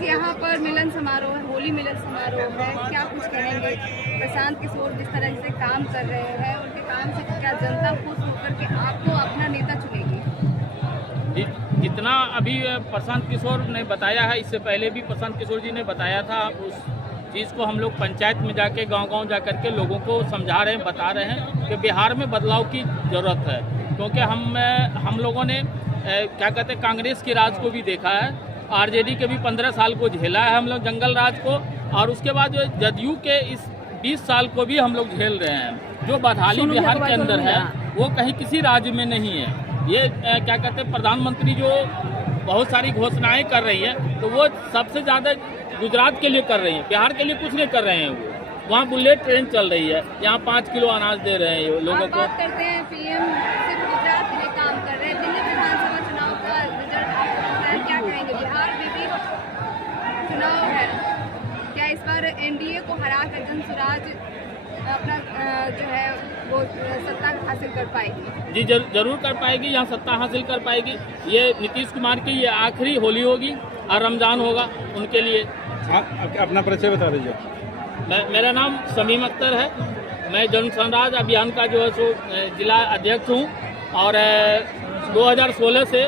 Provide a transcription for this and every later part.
आज यहाँ पर मिलन समारोह है, होली मिलन समारोह है, क्या कुछ कहेंगे? प्रशांत किशोर जिस तरह से काम कर रहे हैं, उनके काम से क्या जनता खुश होकर के आपको अपना नेता चुनेगी? जितना अभी प्रशांत किशोर ने बताया है, इससे पहले भी प्रशांत किशोर जी ने बताया था, उस चीज़ को हम लोग पंचायत में जाके गांव-गांव जा कर के लोगों को समझा रहे हैं, बता रहे हैं कि बिहार में बदलाव की ज़रूरत है। क्योंकि हम लोगों ने क्या कहते हैं, कांग्रेस के राज को भी देखा है, आरजेडी के भी 15 साल को झेला है हम लोग, जंगल राज को, और उसके बाद जो जदयू के इस 20 साल को भी हम लोग झेल रहे हैं। जो बदहाली बिहार के अंदर है वो कहीं किसी राज्य में नहीं है। ये क्या कहते हैं, प्रधानमंत्री जो बहुत सारी घोषणाएं कर रही है, तो वो सबसे ज़्यादा गुजरात के लिए कर रही है, बिहार के लिए कुछ नहीं कर रहे हैं। वो वहाँ बुलेट ट्रेन चल रही है, यहाँ 5 किलो अनाज दे रहे हैं लोगों को। बात करते हैं पीएम सिर्फ गुजरात के लिए काम कर रहे हैं, दिल्ली विधानसभा चुनाव का रिजल्ट आपको पता है, क्या कहेंगे? बिहार में भी चुनाव है, क्या इस बार एनडीए को हरा कर जनसुराज अपना जो है वो सत्ता हासिल कर पाएगी? जी जरूर कर पाएगी, यहाँ सत्ता हासिल कर पाएगी। ये नीतीश कुमार की ये आखिरी होली होगी और रमजान होगा उनके लिए। अपना परिचय बता दीजिए। मेरा नाम शमीम अख्तर है, मैं जनसुराज अभियान का जो है सो जिला अध्यक्ष हूँ, और 2016 से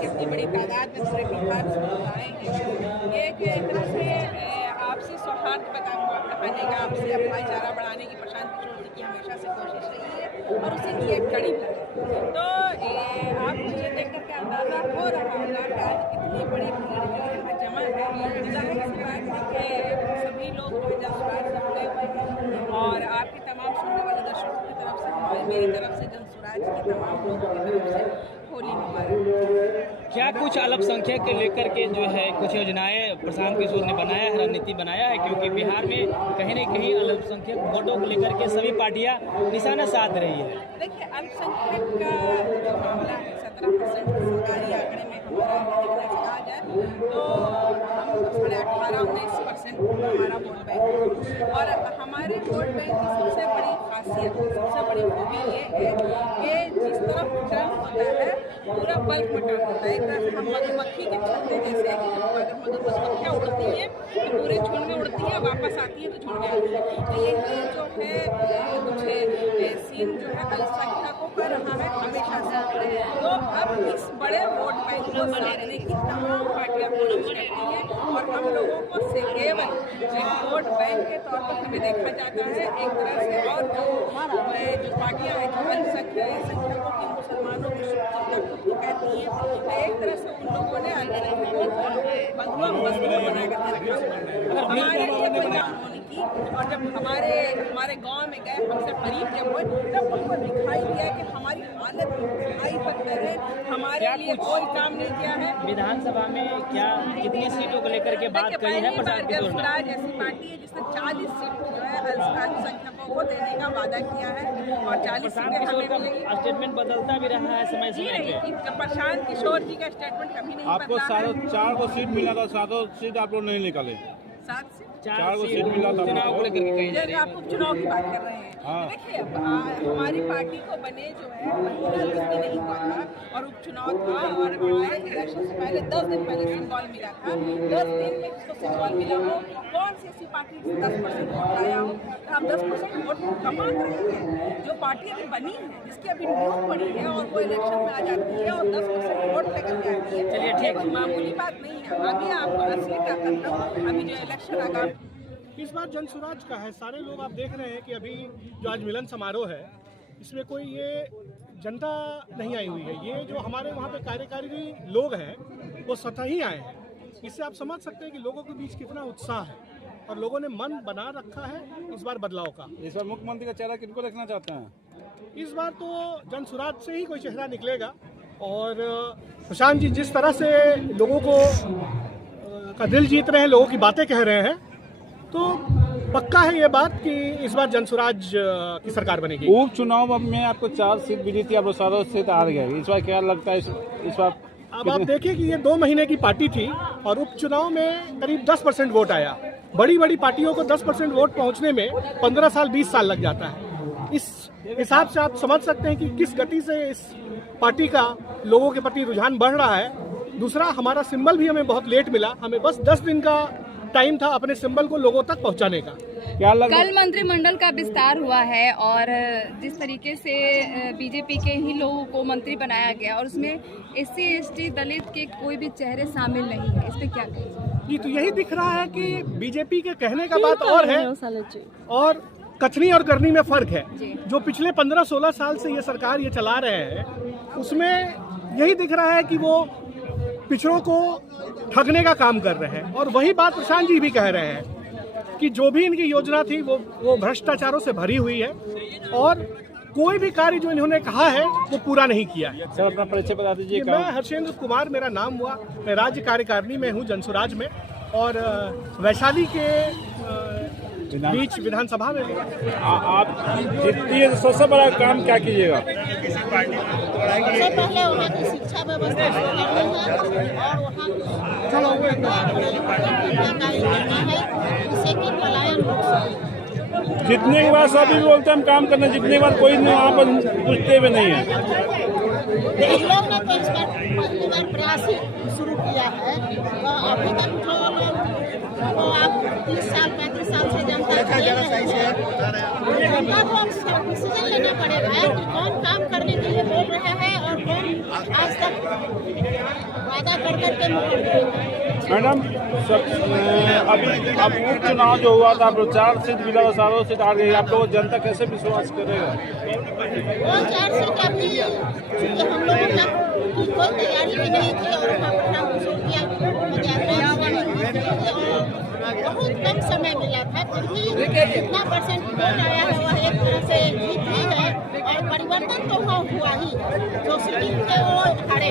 कितनी बड़ी तादाद में पूरे बिहार से लोग आए हैं। ये एक तरह से आपसी सौहार्द बढ़ाने का, आपसी भाईचारा बढ़ाने की प्रशांत किशोर जी की हमेशा से कोशिश रही है, और उसी की एक कड़ी भी है। तो आपको ये देख करके अंदाजा हो रहा होगा कि आज कितनी बड़ी भीड़ जो यहाँ जमा है। जाहिर सी बात है कि सभी लोग जो है जनसुराज से जुड़े हुए हैं, और आपके तमाम सुनने वाले दर्शकों की तरफ से, मेरी तरफ से, जनसुराज की तमाम लोगों की तरफ से होली मुबारक। क्या कुछ अल्पसंख्यक के लेकर के जो है कुछ योजनाएं प्रशांत किशोर ने बनाया है, रणनीति बनाया है? क्योंकि बिहार में कहीं न कहीं अल्पसंख्यक वोटों को लेकर के सभी पार्टियां निशाना साध रही है। देखिए, अल्पसंख्यक का जो मामला है 17% सरकारी आंकड़े में हमारा कहा जाए तो हम 18-19% हमारा वोट बैंक है, और हमारे वोट बैंक की सबसे बड़ी खासियत, सबसे बड़ी खूबी ये है कि जिस तरफ टर्न होता है पूरा बल्क में टर्न होता है। एक तरह से हम मधुमक्खी के छत्ते जैसे कि अगर मधुमक्खियाँ उड़ती हैं तो पूरे झुंड में उड़ती हैं, वापस आती हैं तो झुंड में आती हैं। तो यही जो है कुछ सीन जो है अल्पसंख्यकों का रहा है हमेशा से। तो अब इस बड़े वोट बैंक को बनाने की तमाम पार्टियां कोशिश करती हैं, और हम लोगों को केवल वोट बैंक के तौर पर हमें देखा जाता है एक तरह से। और जो पार्टियां हैं जो अल्पसंख्यकों की, मुसलमानों की शुभचिंतक कहती हैं, एक तरह से उन लोगों ने अल्पसंख्यकों को बंधुआ मजदूर बना करके रखा। हमारे लिए पहचान होने की, और जब हमारे गाँव में गए, हमसे करीब जब हुए, तब उनको दिखाई दिया कि हमारी हालत दिखाई पत्थर है, हमारे लिए कोई काम नहीं किया है। विधानसभा में क्या कितनी सीटों को लेकर के बात कही है प्रशांत किशोर ने? जनसुराज ऐसी पार्टी है जिसने 40 सीट जो है अल्पसंख्यकों को देने का वादा किया है, और 40 सीटें हमें मिलेंगी। स्टेटमेंट बदलता भी रहा है समय समय पे। प्रशांत किशोर जी का स्टेटमेंट कभी नहीं आपको बदला है। 4 को सीट मिला था, 7 सीट आप लोग नहीं निकाले। 7 सीट 4 को सीट मिला था चुनाव को लेकर के कही जा रही है। आप उपचुनाव की बात कर रहे हैं। हाँ। देखिए, हमारी पार्टी को बने जो है महीना भी नहीं हुआ था, और उपचुनाव था, और हमारे इलेक्शन से पहले 10 दिन पहले सिंबल मिला था। 10 दिन में जिसको सिंबल मिला हो, कौन सी ऐसी पार्टी 10% वोट आया हो? तो आप 10% वोट कमा रहे हैं। जो पार्टी अभी बनी है, जिसकी अभी नींव पड़ी है, और वो इलेक्शन में आ जाती है और 10% वोट लेकर के आती है, चलिए ठीक, मामूली बात नहीं है। आगे आपको असली क्या करना हो, अभी जो इलेक्शन आगा इस बार जनसुराज का है। सारे लोग आप देख रहे हैं कि अभी जो आज मिलन समारोह है, इसमें कोई ये जनता नहीं आई हुई है। ये जो हमारे वहाँ पे कार्यकारी लोग हैं वो स्वतः ही आए हैं। इससे आप समझ सकते हैं कि लोगों के बीच कितना उत्साह है, और लोगों ने मन बना रखा है इस बार बदलाव का। इस बार मुख्यमंत्री का चेहरा किनको देखना चाहते हैं? इस बार तो जनसुराज से ही कोई चेहरा निकलेगा, और प्रशांत जी जिस तरह से लोगों को का दिल जीत रहे हैं, लोगों की बातें कह रहे हैं, तो पक्का है ये बात कि इस बार जनसुराज की सरकार बनेगी। उपचुनाव में आपको 4 सीट मिली थी, आप 7 सीट हार गए। इस बार क्या लगता है इस बार? अब आप देखिए कि ये 2 महीने की पार्टी थी, और उपचुनाव में करीब 10% वोट आया। बड़ी बड़ी पार्टियों को 10% वोट पहुंचने में 15 साल 20 साल लग जाता है। इस हिसाब से आप समझ सकते हैं कि किस गति से इस पार्टी का लोगों के प्रति रुझान बढ़ रहा है। दूसरा हमारा सिंबल भी हमें बहुत लेट मिला, हमें बस 10 दिन का टाइम था अपने सिंबल को लोगों तक पहुंचाने का। क्या लग कल मंत्रिमंडल का विस्तार हुआ है और जिस तरीके से बीजेपी के ही लोगों को मंत्री बनाया गया और उसमें SC ST दलित के कोई भी चेहरे शामिल नहीं है, इस पे क्या कहें? जी, तो यही दिख रहा है कि बीजेपी के कहने का बात और है और कथनी और करनी में फर्क है। जो पिछले 15-16 साल से ये सरकार ये चला रहे हैं उसमें यही दिख रहा है कि वो पिछड़ों को ठगने का काम कर रहे हैं और वही बात प्रशांत जी भी कह रहे हैं कि जो भी इनकी योजना थी वो भ्रष्टाचारों से भरी हुई है और कोई भी कार्य जो इन्होंने कहा है वो पूरा नहीं किया है। सर अपना परिचय बता दीजिए। मैं हर्षेंद्र कुमार मेरा नाम हुआ, मैं राज्य कार्यकारिणी में हूँ जनसुराज में और वैशाली के बीच विधानसभा में भी। आप जीतती है तो सबसे बड़ा काम क्या कीजिएगा? सबसे पहले वहाँ की शिक्षा व्यवस्था सुधारनी है और वहाँ जिससे कि पलायन हो सके। जितने के बाद सभी बोलते हैं हम काम करना, जितने के बाद कोई वहाँ पर पूछते हुए नहीं है। हम लोग ने तो इसका पहली बार प्रयास ही शुरू किया है तो अभी तक जो लोग वो आप 30 साल 35 साल से जनता जनता को डिसीजन लेना पड़ेगा कि कौन काम करने के लिए बोल रहे हैं और कौन आज तक वादा कर करके मुकर गए। मैडम अभी अब उपचुनाव जो हुआ था, आप 4 सीट मिला, 4 सीट हार गई, आप लोग जनता कैसे विश्वास करेगा? वो 4 सीट अभी चूँकि हम लोगों का कोई तैयारी भी नहीं थी और परिणाम घोषित किया बहुत कम समय मिला था, फिर भी जितना % वोट आया है वह एक तरह से जीत ही है और परिवर्तन तो हुआ ही, जो सिटिंग थे वो हारे,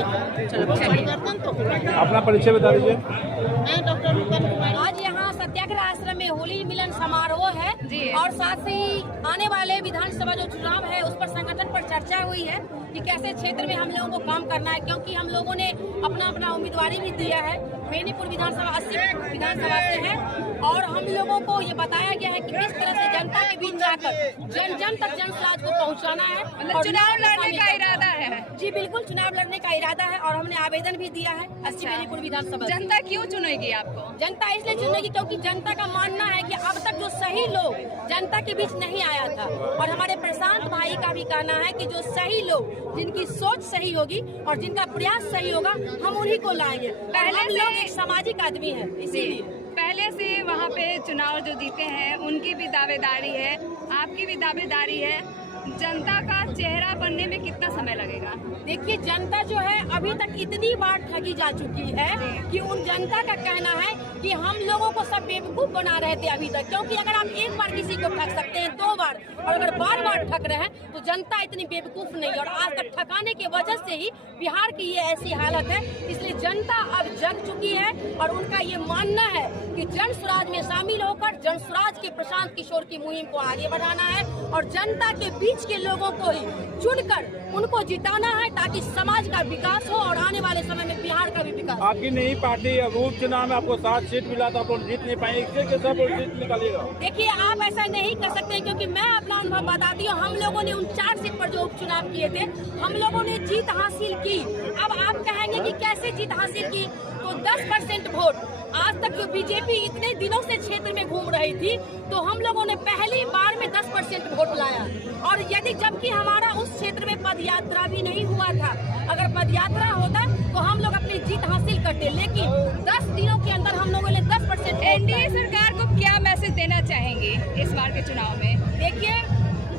परिवर्तन तो हुआ। अपना परिचय बता दीजिए। मैं डॉक्टर रूपन कुमारी। आज यहाँ सत्याग्रह आश्रम में होली मिलन समारोह है और साथ ही आने वाले विधानसभा जो चुनाव है उस पर संगठन पर चर्चा हुई है कि कैसे क्षेत्र में हम लोगों को काम करना है, क्योंकि हम लोगों ने अपना अपना उम्मीदवारी भी दिया है। बेनीपुर विधानसभा 80 विधानसभा से है और हम लोगों को ये बताया गया है कि किस तरह से जनता के बीच जाकर जन जन तक जनस्वाद को पहुंचाना है और चुनाव लड़ने का इरादा है। जी बिल्कुल, चुनाव लड़ने का इरादा है और हमने आवेदन भी दिया है 80 बेनीपुर विधानसभा। जनता क्यों चुनेगी आपको? जनता इसलिए चुनेगी क्योंकि जनता का मानना है कि अब तक जो सही लोग जनता के बीच नहीं आया था और हमारे प्रशांत भाई का भी कहना है कि जो सही लोग जिनकी सोच सही होगी और जिनका प्रयास सही होगा हम उन्हीं को लाएंगे। पहले लोग एक सामाजिक आदमी है, इसीलिए पहले से वहाँ पे चुनाव जो जीते हैं उनकी भी दावेदारी है, आपकी भी दावेदारी है। जनता का चेहरा बनने में कितना समय लगेगा? देखिए, जनता जो है अभी तक इतनी बार ठगी जा चुकी है कि उन जनता का कहना है कि हम लोगों को सब बेवकूफ बना रहे थे अभी तक, क्योंकि अगर आप एक बार किसी को ठग सकते हैं 2 बार और अगर बार बार ठग रहे हैं तो जनता इतनी बेवकूफ नहीं है और आज तक ठगाने की वजह से ही बिहार की ये ऐसी हालत है। इसलिए जनता अब जग चुकी है और उनका ये मानना है कि जन स्वराज में शामिल होकर जन स्वराज के प्रशांत किशोर की मुहिम को आगे बढ़ाना है और जनता के बीच के लोगों को ही चुनकर उनको जिताना है ताकि समाज का विकास हो और आने वाले समय में बिहार का भी विकास। आपकी नई पार्टी रूप चुनाव में आपको 7 सीट मिला था, आप लोग जीत नहीं पाए, इससे कैसे सीट निकालिएगा? देखिए, आप ऐसा नहीं कर सकते क्योंकि मैं अपना अनुभव बताती हूँ। हम लोगों ने उन 4 सीट पर जो उपचुनाव किए थे हम लोगों ने जीत हासिल की। अब आप कहेंगे कि कैसे जीत हासिल की, तो 10% वोट। आज तक जो बीजेपी इतने दिनों से क्षेत्र में घूम रही थी तो हम लोगों ने पहली बार में 10% वोट लाया और यदि जबकि हमारा उस क्षेत्र में पदयात्रा भी नहीं हुआ था, अगर पदयात्रा होता तो हम लोग अपनी जीत हासिल करते, लेकिन 10 दिनों के अंदर हम लोगों ने 10%। एनडीए सरकार को क्या मैसेज देना चाहेंगे इस बार के चुनाव में? देखिए,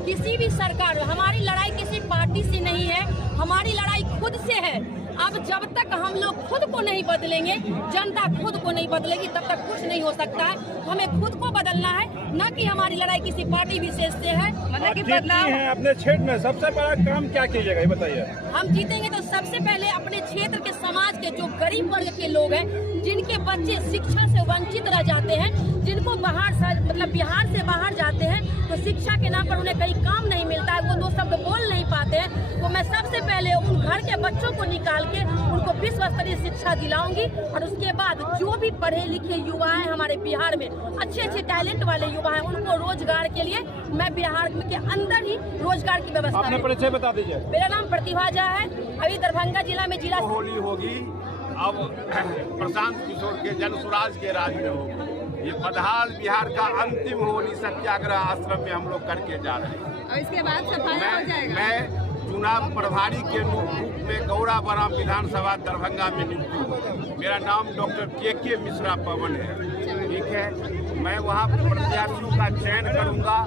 किसी भी सरकार, हमारी लड़ाई किसी पार्टी से नहीं है, हमारी लड़ाई खुद से है। अब जब तक हम लोग खुद को नहीं बदलेंगे, जनता खुद को नहीं बदलेगी, तब तक कुछ नहीं हो सकता है। हमें खुद को बदलना है, न कि हमारी लड़ाई किसी पार्टी विशेष से है। मतलब कि बदलाव है अपने क्षेत्र में सबसे बड़ा काम क्या कीजिएगा ये बताइए? हम जीतेंगे तो सबसे पहले अपने क्षेत्र के समाज के जो गरीब वर्ग के लोग हैं, जिनके बच्चे शिक्षा से वंचित रह जाते हैं, जिनको बिहार से बाहर जाते हैं तो शिक्षा के नाम पर उन्हें कहीं काम नहीं मिलता है, वो 2 शब्द बोल नहीं पाते हैं, तो मैं सबसे पहले उन घर के बच्चों को निकाल के उनको विश्व स्तरीय शिक्षा दिलाऊंगी और उसके बाद जो भी पढ़े लिखे युवा हैं हमारे बिहार में, अच्छे टैलेंट वाले युवा हैं, उनको रोजगार के लिए मैं बिहार के अंदर ही रोजगार की व्यवस्था। अपना परिचय बता दीजिए। मेरा नाम प्रतिभा झा है। अभी दरभंगा जिला में जिला होली होगी, अब प्रशांत किशोर के जन स्वराज के राज में होगा। ये बदहाल बिहार का अंतिम होली सत्याग्रह आश्रम में हम लोग करके जा रहे हैं। और इसके बाद सफाया हो जाएगा। मैं चुनाव प्रभारी के रूप में गौरा बराम विधानसभा दरभंगा में नियुक्त हूँ। मेरा नाम डॉक्टर के मिश्रा पवन है। ठीक है, मैं वहाँ प्रत्याशियों का चयन करूँगा